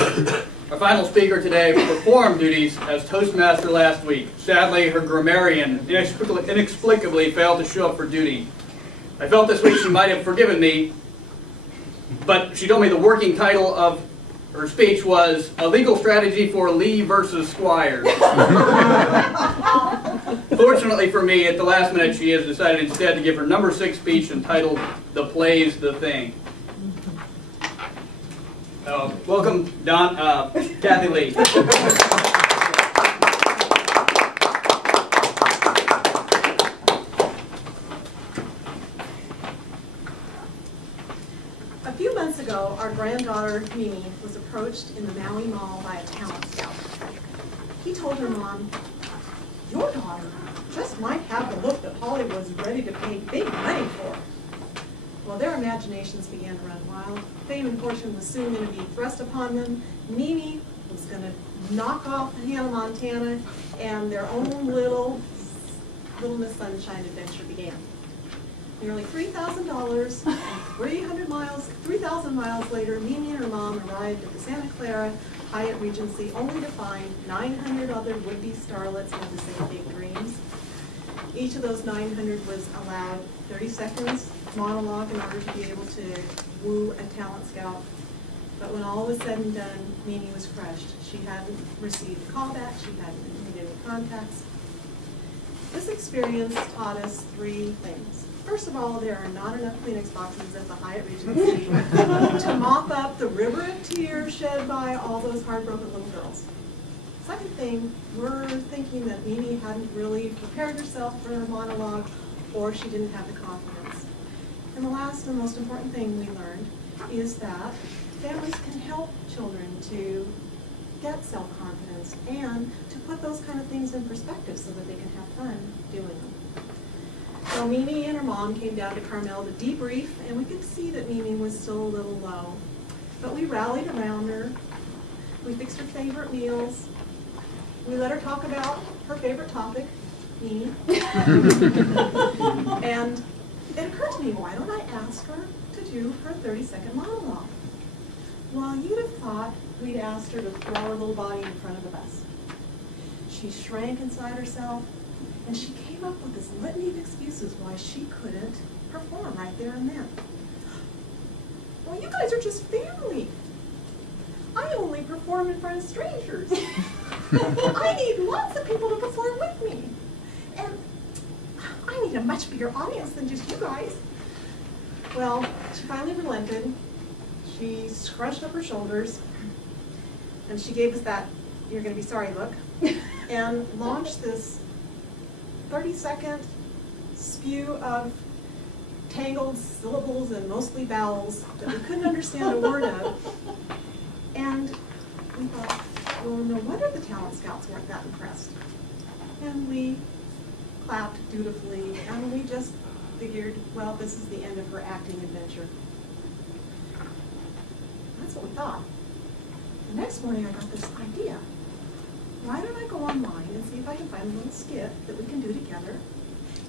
Our final speaker today performed duties as Toastmaster last week. Sadly, her grammarian inexplicably failed to show up for duty. I felt this week she might have forgiven me, but she told me the working title of her speech was A Legal Strategy for Lee versus Squires. Fortunately for me, at the last minute, she has decided instead to give her number 6 speech entitled The Play's the Thing. Welcome, Cathy Lee. A few months ago, our granddaughter, Mimi, was approached in the Maui Mall by a talent scout. He told her mom, "Your daughter just might have the look that Hollywood's ready to pay big money for." Well, their imaginations began to run wild. Fame and fortune was soon going to be thrust upon them. Mimi was going to knock off Hannah Montana, and their own little Miss Sunshine adventure began. Nearly $3,000 and 3,000 miles later, Mimi and her mom arrived at the Santa Clara Hyatt Regency, only to find 900 other would-be starlets had the same big dreams. Each of those 900 was allowed 30 seconds monologue in order to be able to woo a talent scout. But when all was said and done, Mimi was crushed. She hadn't received a callback, she hadn't made any contacts. This experience taught us 3 things. First of all, there are not enough Kleenex boxes at the Hyatt Regency to mop up the river of tears shed by all those heartbroken little girls. Second thing, we're thinking that Mimi hadn't really prepared herself for her monologue, or she didn't have the confidence. And the last and most important thing we learned is that families can help children to get self-confidence and to put those kind of things in perspective so that they can have fun doing them. So Mimi and her mom came down to Carmel to debrief, and we could see that Mimi was still a little low. But we rallied around her. We fixed her favorite meals. We let her talk about her favorite topic, Mimi. And it occurred to me, why don't I ask her to do her 30-second monologue? Well, you'd have thought we'd asked her to throw her little body in front of the bus. She shrank inside herself, and she came up with this litany of excuses why she couldn't perform right there and then. Well, you guys are just family. I only perform in front of strangers. I need lots of people to perform with me. And I need a much bigger audience than just you guys. Well, she finally relented. She scrunched up her shoulders, and she gave us that "you're going to be sorry" look, and launched this 30-second spew of tangled syllables and mostly vowels that we couldn't understand a word of. And we thought, well, no wonder the talent scouts weren't that impressed. And we clapped dutifully, and we just figured, well, this is the end of her acting adventure. That's what we thought. The next morning I got this idea. Why don't I go online and see if I can find a little skit that we can do together,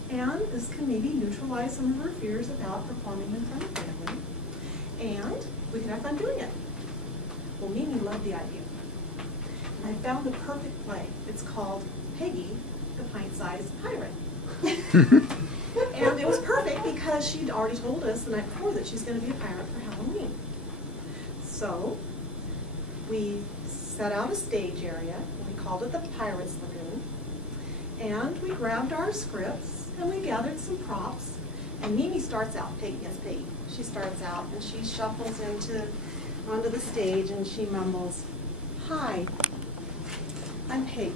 and this can maybe neutralize some of her fears about performing in front of family, and we can have fun doing it. Well, Mimi loved the idea. And I found the perfect play. It's called Peggy, the Pint-Sized Pirate. And it was perfect because she'd already told us the night before that she's going to be a pirate for Halloween. So we set out a stage area, and we called it the Pirates Lagoon, and we grabbed our scripts, and we gathered some props, and Mimi starts out, Peggy, she starts out, and she shuffles onto the stage, and she mumbles, "Hi, I'm Peggy.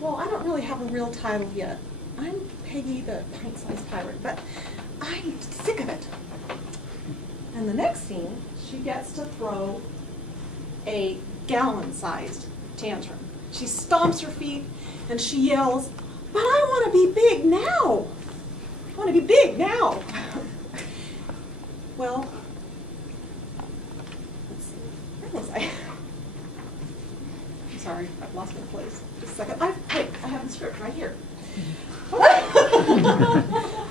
Well, I don't really have a real title yet. I'm Peggy the Pint-Sized Pirate, but I'm sick of it." And the next scene, she gets to throw a gallon-sized tantrum. She stomps her feet and she yells, "But I want to be big now! I want to be big now!" Well, let's see, where was I? I'm sorry, I've lost my place. Just a second. I have the script right here.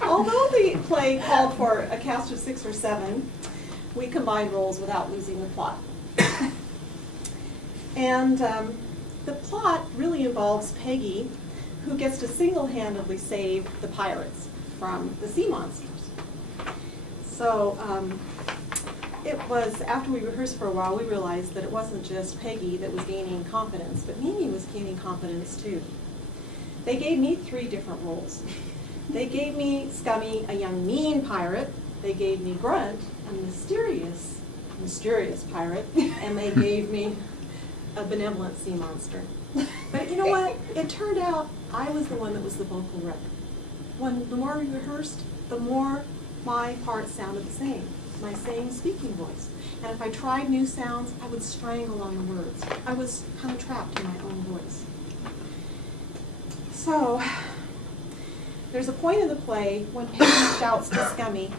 Although the play called for a cast of 6 or 7, we combine roles without losing the plot. And the plot really involves Peggy, who gets to single-handedly save the pirates from the sea monsters. So it was, after we rehearsed for a while, we realized that it wasn't just Peggy that was gaining confidence, but Mimi was gaining confidence too. They gave me 3 different roles. They gave me Scummy, a young mean pirate. They gave me Grunt, a mysterious pirate. And they gave me a benevolent sea monster. But you know what? It turned out I was the one that was the vocal rep. The more we rehearsed, the more my part sounded the same, my same speaking voice. And if I tried new sounds, I would strangle on the words. I was kind of trapped in my own voice. So, there's a point in the play when Peggy shouts to Scummy,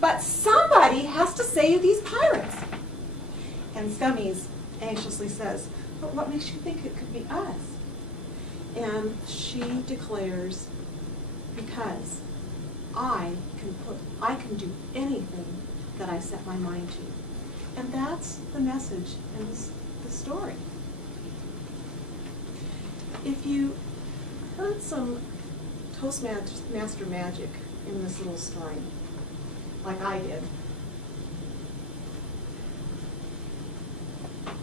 "But somebody has to save these pirates!" And Scummy anxiously says, "But what makes you think it could be us?" And she declares, "Because I can do anything that I set my mind to." And that's the message in the story. If you heard some Toastmaster magic in this little story, like I did,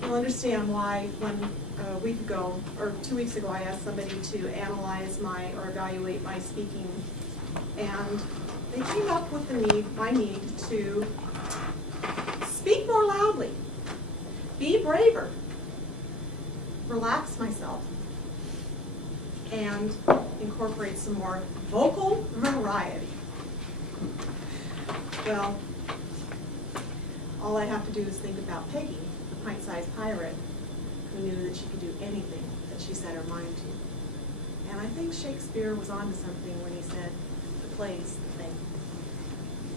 you'll understand why when a week ago, or 2 weeks ago, I asked somebody to analyze or evaluate my speaking, and they came up with my need to speak more loudly, be braver, relax myself, and incorporate some more vocal variety. Well, all I have to do is think about Peggy, the pint-sized pirate, who knew that she could do anything that she set her mind to. And I think Shakespeare was onto something when he said, "The play's the thing."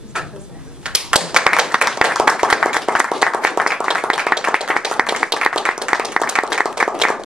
Mr. Toastmaster.